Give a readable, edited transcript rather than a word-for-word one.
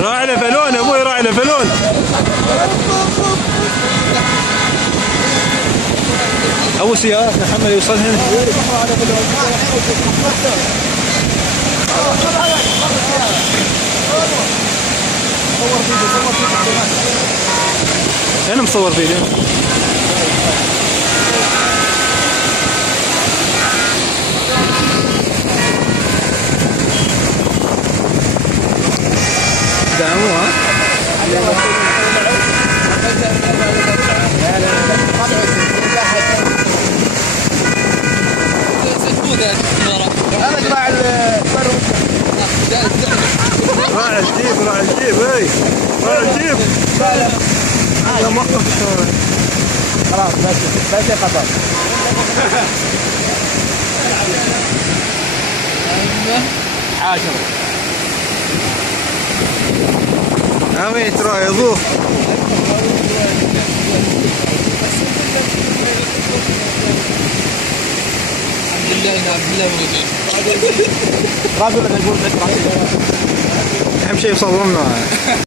راعي لفلون ابوي، راعي لفلون. ابو سيارة محمد يوصل هنا. انا مصور فيديو. دعموها. انا جماعه راعي الجيب، راعي الجيب، اي راعي الجيب. يا موقف خلاص بس خطر. عاشر عمي ترى يضوف. الحمد لله رابع يقول اهم شيء يوصل لنا.